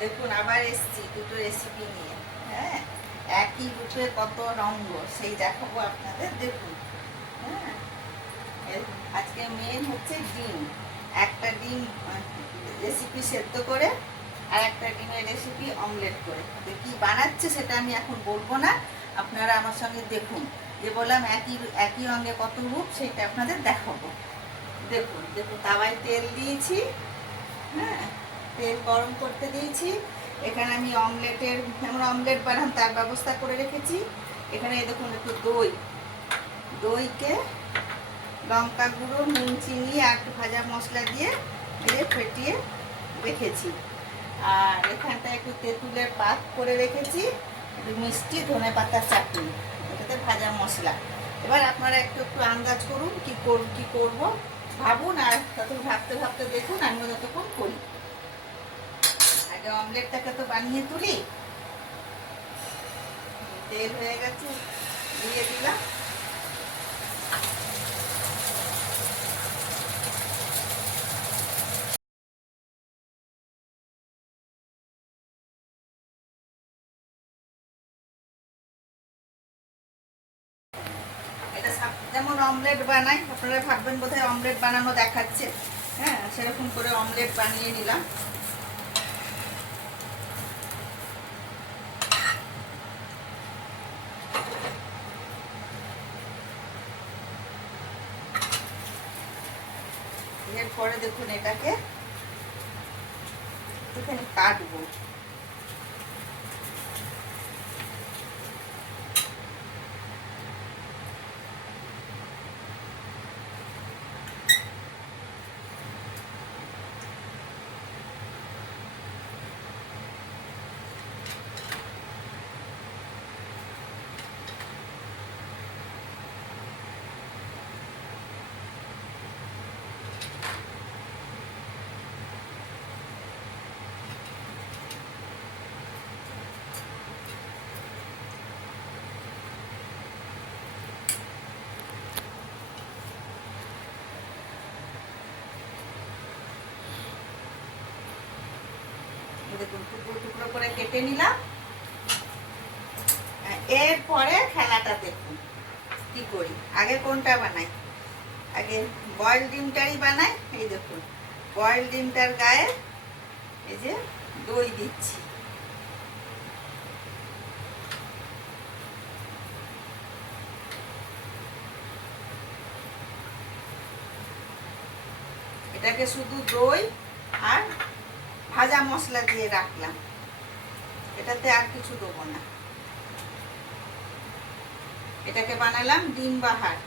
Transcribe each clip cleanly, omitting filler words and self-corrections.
দেখুন আবার এসছি দুটো রেসিপি নিয়ে। হ্যাঁ, একই রূপে কত রঙ্গ সেই দেখাবো আপনাদের। দেখুন, হ্যাঁ, আজকে মেন হচ্ছে ডিম। একটা ডিম রেসিপি সেদ্ধ করে, আর একটা ডিমের রেসিপি অমলেট করে। তো কী বানাচ্ছে সেটা আমি এখন বলবো না, আপনারা আমার সঙ্গে দেখুন। যে বললাম একই একই অঙ্গে কত রূপ, সেটা আপনাদের দেখাবো। দেখুন দেখুন, তাওয়ায় তেল দিয়েছি। হ্যাঁ, তেল গরম করতে দিয়েছি। এখানে আমি অমলেটের, যেমন অমলেট বানাম তার ব্যবস্থা করে রেখেছি। এখানে দেখুন একটু দইকে লঙ্কা গুঁড়ো, নুন, চিনি আর একটু ভাজা মশলা দিয়ে ফেটিয়ে রেখেছি। আর এখানটা একটু তেঁতুলের পাত করে রেখেছি, একটু মিষ্টি, ধনে পাতার চাটনি, এটাতে ভাজা মশলা। এবার আপনারা একটু একটু আন্দাজ করুন কি করব, ভাবুন। আর তখন ভাবতে ভাবতে দেখুন আমি যতক্ষণ করি। আগে অমলেটটাকে তো বানিয়ে তুলি। তেল হয়ে গেছে, দিয়ে দিলাম। এটা যেমন অমলেট বানাই, আপনারা ভাববেন বোধহয় অমলেট বানানো দেখাচ্ছে। হ্যাঁ, সেরকম করে অমলেট বানিয়ে নিলাম। এরপরে দেখুন এটাকে একটুখানি কাটবো। দেখুন টুকরো টুকরো করে কেটে নিলাম। এরপরে খেলাটা দেখুন কি করি। আগে কোনটা বানাই? আগে বয়েল ডিমটাই বানাই। এই দেখুন, বয়েল ডিমটার গায়ে এই যে দই দিচ্ছি। এটাকে শুধু দই আর ভাজা মশলা দিয়ে রাখলাম, এটাতে আর কিছু দেবো না। এটাকে বানালাম ডিম বাহার।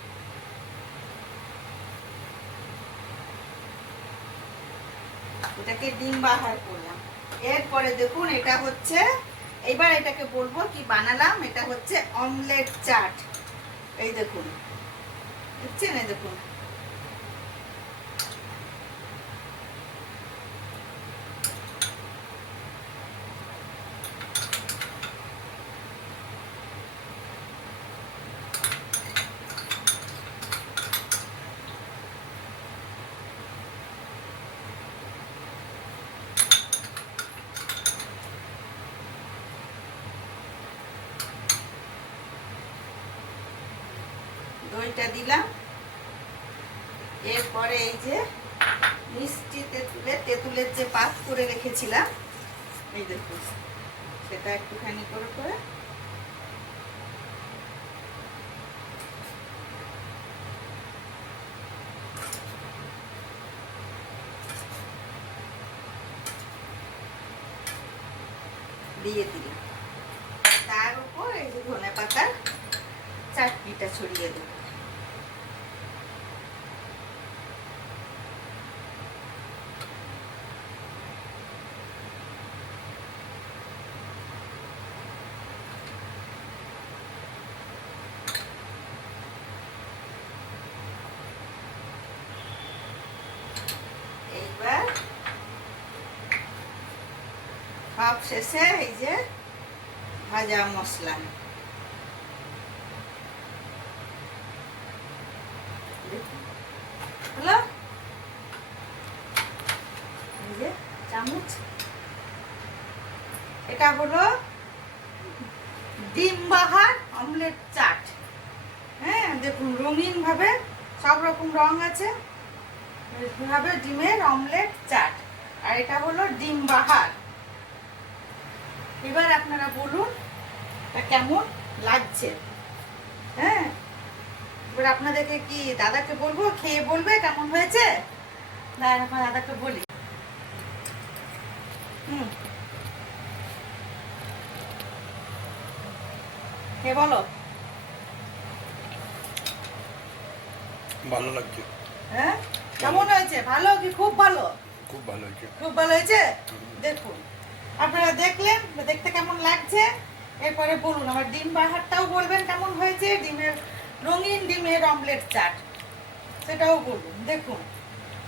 এটাকে ডিম বাহার করলাম। এরপরে দেখুন এটা হচ্ছে, এইবার এটাকে বলবো কি বানালাম। এটা হচ্ছে অমলেট চাট। এই দেখুন, দেখছেন? এই দেখুন, দইটা দিলাম। এরপরে এই যে মিষ্টি তেঁতুলের যে পাত করে রেখেছিলাম, এই দেখুন, সেটা একটুখানি করে করে দিয়ে দিলাম। তার উপর এই যে ধনে পাতার চাটনিটা ছড়িয়ে দেব। এইবার সব শেষে এই যে ভাজা মশলা, হলো। এই যে চামচ এটা হলো ডিম বাহার অমলেট চাট। হ্যাঁ দেখুন রঙিন ভাবে সব রকম রং আছে, এইভাবে ডিমের অমলেট চাট। আর এটা হলো ডিম বাহার। এবার আপনারা বলুন এটা কেমন লাগছে। হ্যাঁ এবার আপনাদেরকে কি দাদাকে বলবো, খেয়ে বলবে কেমন হয়েছে? দাদাকে বলি। কে বলো? ভালো লাগছে। হ্যাঁ কেমন হয়েছে? ভালো কি খুব ভালো? খুব ভালো হয়েছে। খুব ভালো হয়েছে। দেখুন আপনারা দেখলেন, দেখতে কেমন লাগছে? এরপরে বলুন, আমার ডিম বাহারটাও বলবেন কেমন হয়েছে, ডিমের রঙিন ডিমের অমলেট চাট সেটাও বলুন। দেখুন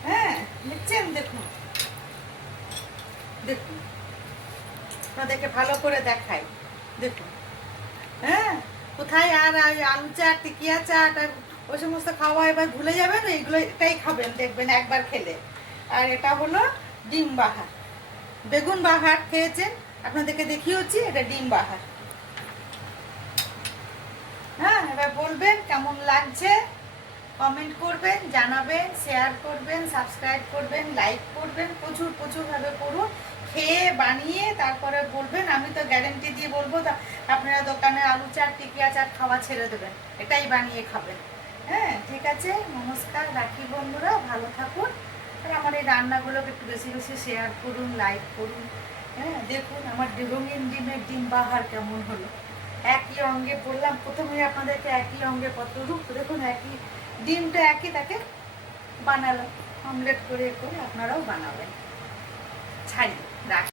হ্যাঁ দেখছেন, দেখুন দেখুন আপনাদেরকে ভালো করে দেখাই। দেখুন হ্যাঁ কোথায় আর আলু চাট, টিকিয়া চাট আর ওই সমস্ত খাওয়া এবার ভুলে যাবেন, এইগুলো এটাই খাবেন দেখবেন একবার খেলে। আর এটা হলো ডিম বাহার। বেগুন বাহার খেয়েছেন, আপনাদেরকে দেখিয়েছি, এটা ডিম বাহার। হ্যাঁ এবার বলবেন কেমন লাগছে, কমেন্ট করবেন, জানাবেন, শেয়ার করবেন, সাবস্ক্রাইব করবেন, লাইক করবেন, প্রচুর প্রচুরভাবে করুন। খেয়ে বানিয়ে তারপরে বলবেন। আমি তো গ্যারেন্টি দিয়ে বলবো আপনারা দোকানে আলু চাট, টিকিয়া চাট খাওয়া ছেড়ে দেবেন, এটাই বানিয়ে খাবেন। হ্যাঁ ঠিক আছে, নমস্কার, রাখি বন্ধুরা, ভালো থাকুন। আর আমার এই রান্নাগুলোকে একটু বেশি বেশি শেয়ার করুন, লাইক করুন। হ্যাঁ দেখুন আমার রঙিন ডিমের ডিম বাহার কেমন হলো। একই অঙ্গে বললাম প্রথমে আপনাদেরকে, একই অঙ্গে কত রূপ। দেখুন একই ডিমটা একই, তাকে বানালাম অমলেট করে আপনারাও বানাবেন। ছাড়ি রাখ।